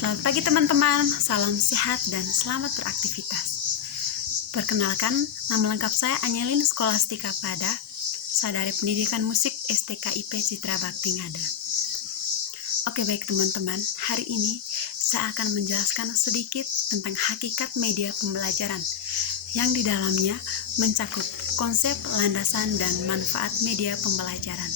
Selamat pagi teman-teman, salam sehat dan selamat beraktivitas. Perkenalkan, nama lengkap saya Anyelin Skolastika Pada, saya dari Pendidikan Musik STKIP Citra Bakti Ngada. Oke baik teman-teman, hari ini saya akan menjelaskan sedikit tentang hakikat media pembelajaran yang di dalamnya mencakup konsep, landasan, dan manfaat media pembelajaran.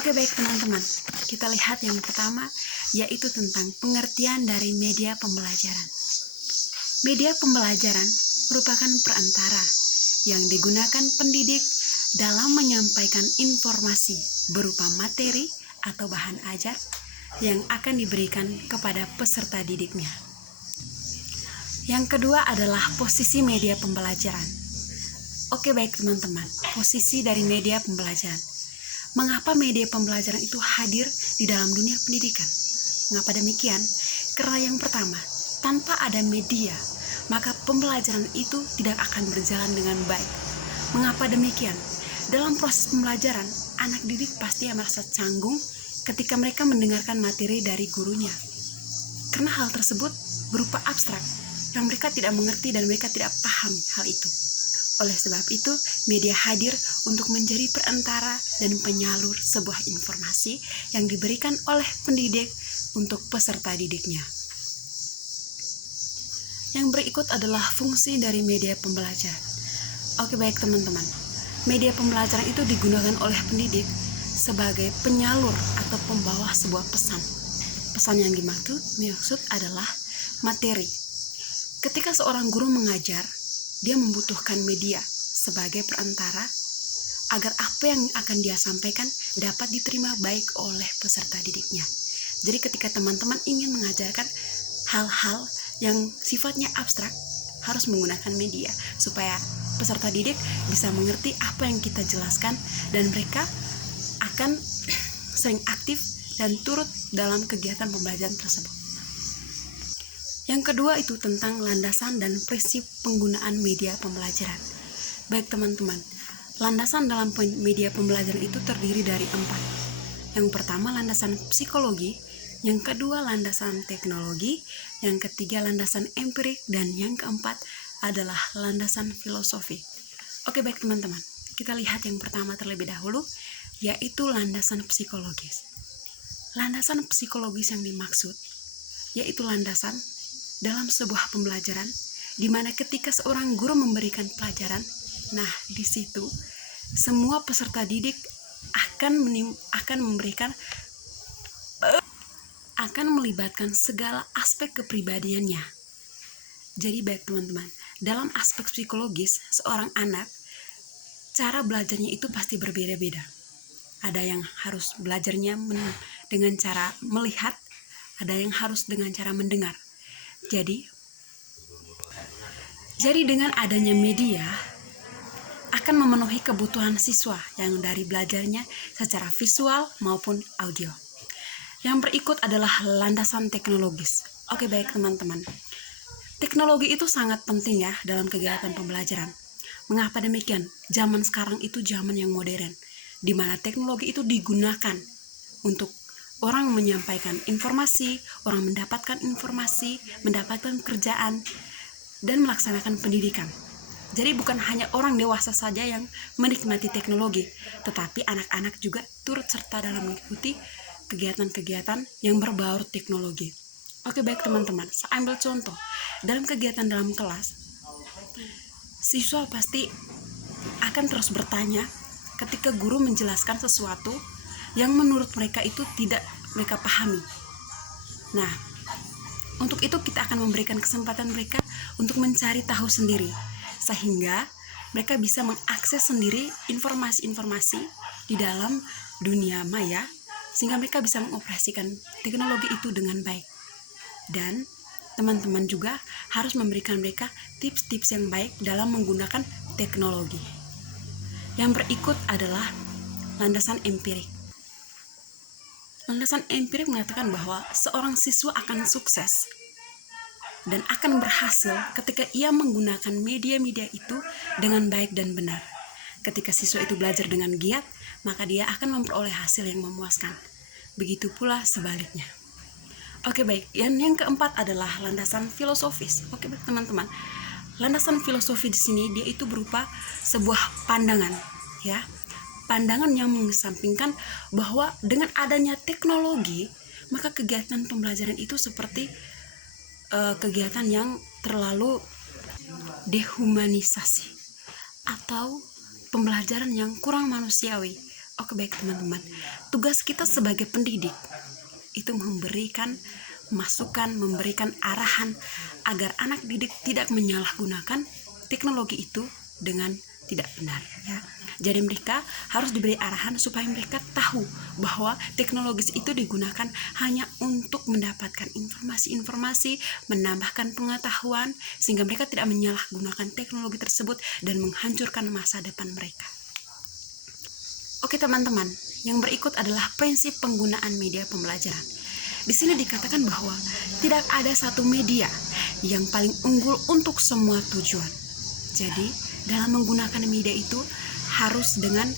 Oke baik teman-teman, kita lihat yang pertama yaitu tentang pengertian dari media pembelajaran. Media pembelajaran merupakan perantara yang digunakan pendidik dalam menyampaikan informasi berupa materi atau bahan ajar yang akan diberikan kepada peserta didiknya. Yang kedua adalah posisi media pembelajaran. Oke baik teman-teman, posisi dari media pembelajaran. Mengapa media pembelajaran itu hadir di dalam dunia pendidikan? Mengapa demikian? Karena yang pertama, tanpa ada media, maka pembelajaran itu tidak akan berjalan dengan baik. Mengapa demikian? Dalam proses pembelajaran, anak didik pasti merasa canggung ketika mereka mendengarkan materi dari gurunya. Karena hal tersebut berupa abstrak, yang mereka tidak mengerti dan mereka tidak paham hal itu. Oleh sebab itu, media hadir untuk menjadi perantara dan penyalur sebuah informasi yang diberikan oleh pendidik untuk peserta didiknya. Yang berikut adalah fungsi dari media pembelajaran. Oke baik teman-teman, media pembelajaran itu digunakan oleh pendidik sebagai penyalur atau pembawa sebuah pesan. Pesan yang dimaksud adalah materi. Ketika seorang guru mengajar, dia membutuhkan media sebagai perantara agar apa yang akan dia sampaikan dapat diterima baik oleh peserta didiknya. Jadi ketika teman-teman ingin mengajarkan hal-hal yang sifatnya abstrak, harus menggunakan media supaya peserta didik bisa mengerti apa yang kita jelaskan dan mereka akan sering aktif dan turut dalam kegiatan pembelajaran tersebut. Yang kedua itu tentang landasan dan prinsip penggunaan media pembelajaran. Baik teman-teman, landasan dalam media pembelajaran itu terdiri dari 4. Yang pertama landasan psikologi, yang kedua landasan teknologi, yang ketiga landasan empirik, dan yang keempat adalah landasan filosofi. Oke baik teman-teman, kita lihat yang pertama terlebih dahulu, yaitu landasan psikologis. Landasan psikologis yang dimaksud yaitu landasan dalam sebuah pembelajaran di mana ketika seorang guru memberikan pelajaran, nah di situ semua peserta didik akan melibatkan segala aspek kepribadiannya. Jadi baik teman-teman, dalam aspek psikologis seorang anak, cara belajarnya itu pasti berbeda-beda. Ada yang harus belajarnya dengan cara melihat, ada yang harus dengan cara mendengar. Jadi dengan adanya media akan memenuhi kebutuhan siswa yang dari belajarnya secara visual maupun audio. Yang berikut adalah landasan teknologis. Oke baik teman-teman, teknologi itu sangat penting ya dalam kegiatan pembelajaran. Mengapa demikian? Zaman sekarang itu zaman yang modern, di mana teknologi itu digunakan untuk orang menyampaikan informasi, orang mendapatkan informasi, mendapatkan kerjaan, dan melaksanakan pendidikan. Jadi bukan hanya orang dewasa saja yang menikmati teknologi, tetapi anak-anak juga turut serta dalam mengikuti kegiatan-kegiatan yang berbaur teknologi. Oke baik teman-teman, saya ambil contoh. Dalam kegiatan dalam kelas, siswa pasti akan terus bertanya ketika guru menjelaskan sesuatu yang menurut mereka itu tidak mereka pahami. Nah, untuk itu kita akan memberikan kesempatan mereka untuk mencari tahu sendiri, sehingga mereka bisa mengakses sendiri informasi-informasi di dalam dunia maya, sehingga mereka bisa mengoperasikan teknologi itu dengan baik. Dan teman-teman juga harus memberikan mereka tips-tips yang baik dalam menggunakan teknologi. Yang berikut adalah landasan empirik. Landasan empirik mengatakan bahwa seorang siswa akan sukses dan akan berhasil ketika ia menggunakan media-media itu dengan baik dan benar. Ketika siswa itu belajar dengan giat, maka dia akan memperoleh hasil yang memuaskan. Begitu pula sebaliknya. Oke, baik. Yang keempat adalah landasan filosofis. Oke, baik teman-teman. Landasan filosofi di sini dia itu berupa sebuah pandangan, ya. Pandangan yang mengesampingkan bahwa dengan adanya teknologi, maka kegiatan pembelajaran itu seperti kegiatan yang terlalu dehumanisasi atau pembelajaran yang kurang manusiawi. Oke, baik teman-teman. Tugas kita sebagai pendidik itu memberikan masukan, memberikan arahan agar anak didik tidak menyalahgunakan teknologi itu dengan tidak benar, ya. Jadi mereka harus diberi arahan supaya mereka tahu bahwa teknologi itu digunakan hanya untuk mendapatkan informasi-informasi, menambahkan pengetahuan, sehingga mereka tidak menyalahgunakan teknologi tersebut dan menghancurkan masa depan mereka. Oke teman-teman, yang berikut adalah prinsip penggunaan media pembelajaran. Di sini dikatakan bahwa tidak ada satu media yang paling unggul untuk semua tujuan. Jadi dalam menggunakan media itu harus dengan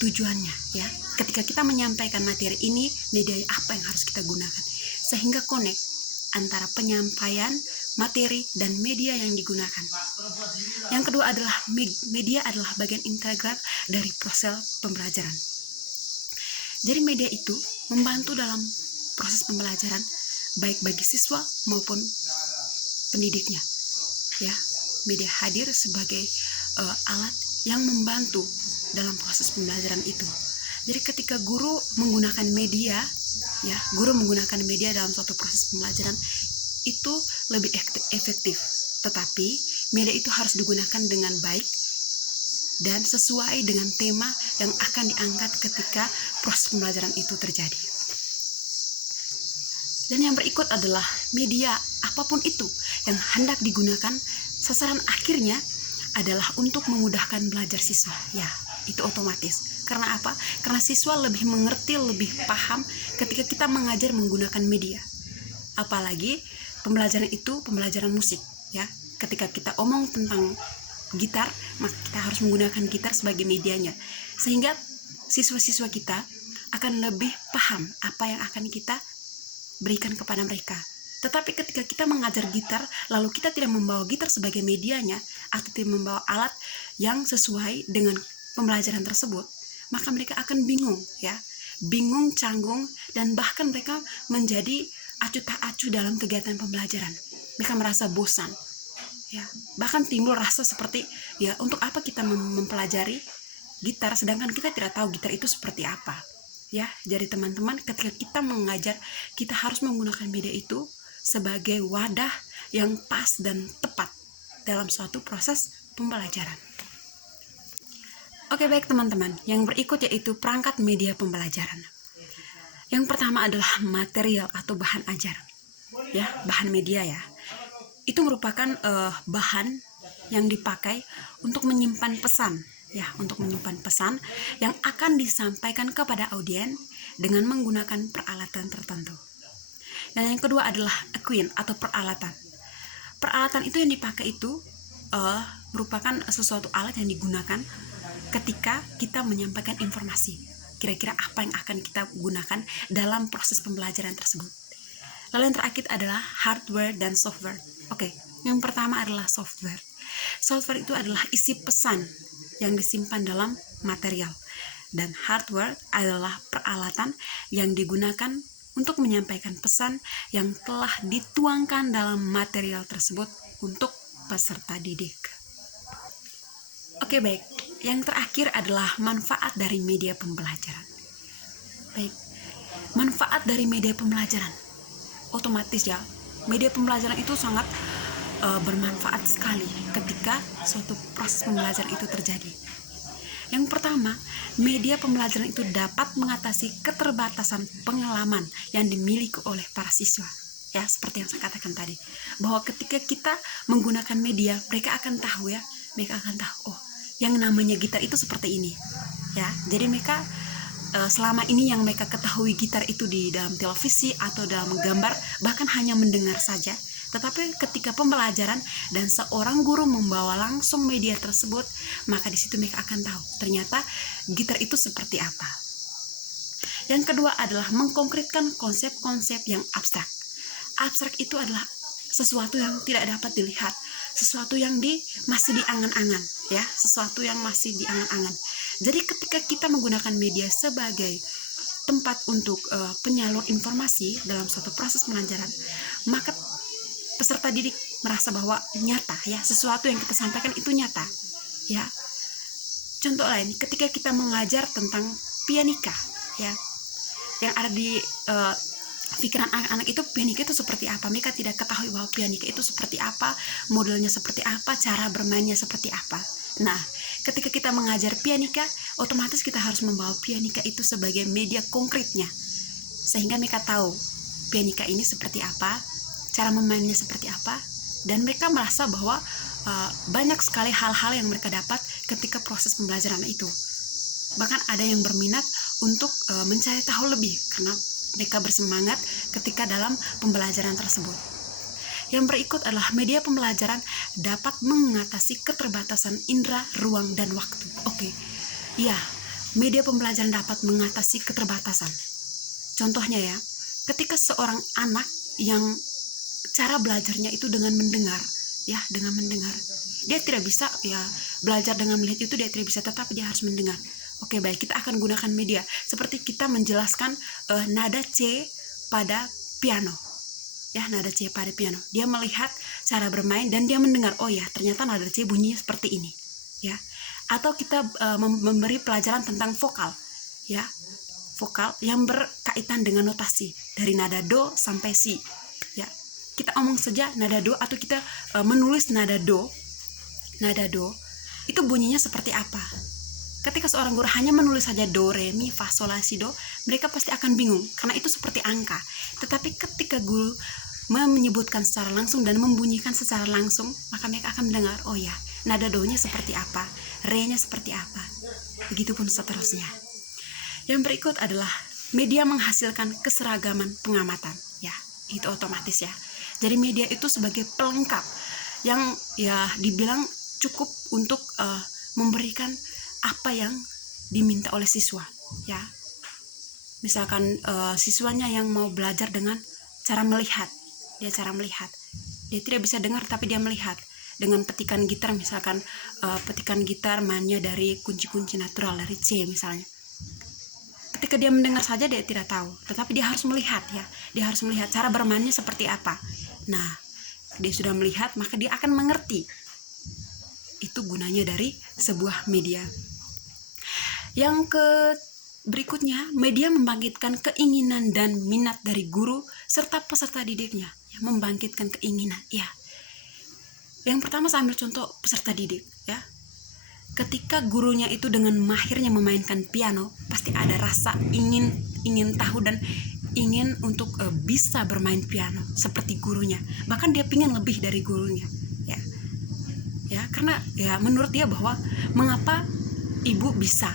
tujuannya, ya. Ketika kita menyampaikan materi ini, media apa yang harus kita gunakan, sehingga connect antara penyampaian materi dan media yang digunakan. Yang kedua adalah media adalah bagian integral dari proses pembelajaran. Jadi media itu membantu dalam proses pembelajaran baik bagi siswa maupun pendidiknya, ya. Media hadir sebagai alat yang membantu dalam proses pembelajaran itu. Jadi ketika guru menggunakan media, ya, guru menggunakan media dalam suatu proses pembelajaran itu lebih efektif. Tetapi media itu harus digunakan dengan baik dan sesuai dengan tema yang akan diangkat ketika proses pembelajaran itu terjadi. Dan yang berikut adalah media apapun itu yang hendak digunakan, sasaran akhirnya adalah untuk memudahkan belajar siswa. Ya, itu otomatis. Karena apa? Karena siswa lebih mengerti, lebih paham ketika kita mengajar menggunakan media. Apalagi pembelajaran itu pembelajaran musik, ya. Ketika kita omong tentang gitar, maka kita harus menggunakan gitar sebagai medianya. Sehingga siswa-siswa kita akan lebih paham apa yang akan kita berikan kepada mereka. Tetapi ketika kita mengajar gitar, lalu kita tidak membawa gitar sebagai medianya, atau tidak membawa alat yang sesuai dengan pembelajaran tersebut, maka mereka akan bingung, ya. Bingung, canggung, dan bahkan mereka menjadi acuh tak acuh dalam kegiatan pembelajaran. Mereka merasa bosan, ya. Bahkan timbul rasa seperti, ya, untuk apa kita mempelajari gitar sedangkan kita tidak tahu gitar itu seperti apa, ya. Jadi teman-teman, ketika kita mengajar, kita harus menggunakan media itu sebagai wadah yang pas dan tepat dalam suatu proses pembelajaran. Oke, baik teman-teman, yang berikut yaitu perangkat media pembelajaran. Yang pertama adalah material atau bahan ajar, ya, bahan media, ya. Itu merupakan bahan yang dipakai untuk menyimpan pesan, ya, untuk menyimpan pesan yang akan disampaikan kepada audiens dengan menggunakan peralatan tertentu. Dan yang kedua adalah equipment atau peralatan. Peralatan itu yang dipakai itu merupakan sesuatu alat yang digunakan ketika kita menyampaikan informasi. Kira-kira apa yang akan kita gunakan dalam proses pembelajaran tersebut. Lalu yang terakhir adalah hardware dan software. Oke, yang pertama adalah software. Software itu adalah isi pesan yang disimpan dalam material. Dan hardware adalah peralatan yang digunakan untuk menyampaikan pesan yang telah dituangkan dalam material tersebut untuk peserta didik. Oke, baik. Yang terakhir adalah manfaat dari media pembelajaran. Baik, manfaat dari media pembelajaran. Otomatis, ya, media pembelajaran itu sangat bermanfaat sekali ketika suatu proses pembelajaran itu terjadi. Yang pertama, media pembelajaran itu dapat mengatasi keterbatasan pengalaman yang dimiliki oleh para siswa. Ya, seperti yang saya katakan tadi, bahwa ketika kita menggunakan media, mereka akan tahu, ya, mereka akan tahu, oh, yang namanya gitar itu seperti ini, ya. Jadi mereka selama ini yang mereka ketahui gitar itu di dalam televisi atau dalam gambar, bahkan hanya mendengar saja. Tetapi ketika pembelajaran dan seorang guru membawa langsung media tersebut, maka di situ mereka akan tahu ternyata gitar itu seperti apa. Yang kedua adalah mengkonkretkan konsep-konsep yang abstrak. Abstrak itu adalah sesuatu yang tidak dapat dilihat, sesuatu yang masih diangan-angan, ya, sesuatu yang masih diangan-angan. Jadi ketika kita menggunakan media sebagai tempat untuk penyalur informasi dalam suatu proses pembelajaran, maka peserta didik merasa bahwa nyata, ya, sesuatu yang kita sampaikan itu nyata, ya. Contoh lain, ketika kita mengajar tentang pianika, ya, yang ada di pikiran anak-anak itu, pianika itu seperti apa. Mereka tidak ketahui bahwa pianika itu seperti apa, modelnya seperti apa, cara bermainnya seperti apa. Nah, ketika kita mengajar pianika, otomatis kita harus membawa pianika itu sebagai media konkretnya, sehingga mereka tahu pianika ini seperti apa, cara memainnya seperti apa, dan mereka merasa bahwa banyak sekali hal-hal yang mereka dapat ketika proses pembelajaran itu. Bahkan ada yang berminat untuk mencari tahu lebih karena mereka bersemangat ketika dalam pembelajaran tersebut. Yang berikut adalah media pembelajaran dapat mengatasi keterbatasan indera, ruang, dan waktu. Oke, ya, media pembelajaran dapat mengatasi keterbatasan. Contohnya ya, ketika seorang anak yang cara belajarnya itu dengan mendengar, ya, dengan mendengar, dia tidak bisa ya belajar dengan melihat itu, dia tidak bisa, tetapi dia harus mendengar. Oke, baik, kita akan gunakan media seperti kita menjelaskan nada C pada piano, ya, nada C pada piano. Dia melihat cara bermain dan dia mendengar, oh ya, ternyata nada C bunyinya seperti ini, ya. Atau kita memberi pelajaran tentang vokal, ya, vokal yang berkaitan dengan notasi dari nada do sampai si, ya. Kita omong saja nada do, atau kita menulis nada do itu bunyinya seperti apa. Ketika seorang guru hanya menulis saja do, re, mi, fa, sol, la, si, do, mereka pasti akan bingung karena itu seperti angka. Tetapi ketika guru menyebutkan secara langsung dan membunyikan secara langsung, maka mereka akan mendengar, oh ya, nada do-nya seperti apa, re-nya seperti apa. Begitupun seterusnya. Yang berikut adalah media menghasilkan keseragaman pengamatan, ya, itu otomatis, ya. Jadi media itu sebagai pelengkap yang ya dibilang cukup untuk memberikan apa yang diminta oleh siswa, ya. Misalkan siswanya yang mau belajar dengan cara melihat, dia tidak bisa dengar tapi dia melihat dengan petikan gitar, misalkan petikan gitar mainnya dari kunci-kunci natural dari C misalnya. Ketika dia mendengar saja dia tidak tahu, tetapi dia harus melihat, ya, dia harus melihat cara bermainnya seperti apa. Nah, dia sudah melihat, maka dia akan mengerti. Itu gunanya dari sebuah media. Yang berikutnya, media membangkitkan keinginan dan minat dari guru serta peserta didiknya, ya, membangkitkan keinginan, ya. Yang pertama saya ambil contoh peserta didik, ya. Ketika gurunya itu dengan mahirnya memainkan piano, pasti ada rasa ingin tahu dan ingin untuk bisa bermain piano seperti gurunya. Bahkan dia ingin lebih dari gurunya, ya. Ya, karena ya menurut dia bahwa mengapa ibu bisa,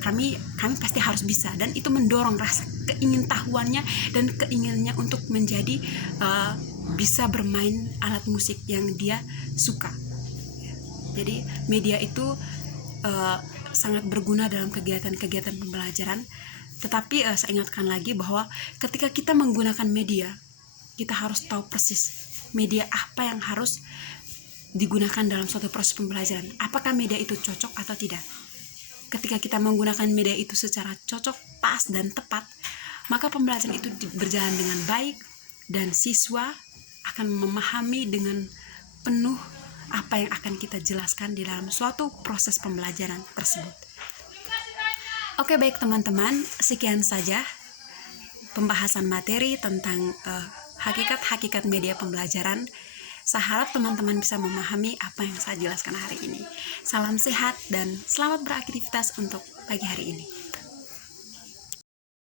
kami pasti harus bisa, dan itu mendorong rasa keingintahuannya dan keinginannya untuk menjadi bisa bermain alat musik yang dia suka. Jadi media itu sangat berguna dalam kegiatan-kegiatan pembelajaran. Tetapi saya ingatkan lagi bahwa ketika kita menggunakan media, kita harus tahu persis media apa yang harus digunakan dalam suatu proses pembelajaran. Apakah media itu cocok atau tidak? Ketika kita menggunakan media itu secara cocok, pas, dan tepat, maka pembelajaran itu berjalan dengan baik dan siswa akan memahami dengan penuh apa yang akan kita jelaskan di dalam suatu proses pembelajaran tersebut. Oke, baik teman-teman, sekian saja pembahasan materi tentang hakikat-hakikat media pembelajaran. Saya harap teman-teman bisa memahami apa yang saya jelaskan hari ini. Salam sehat dan selamat beraktivitas untuk pagi hari ini.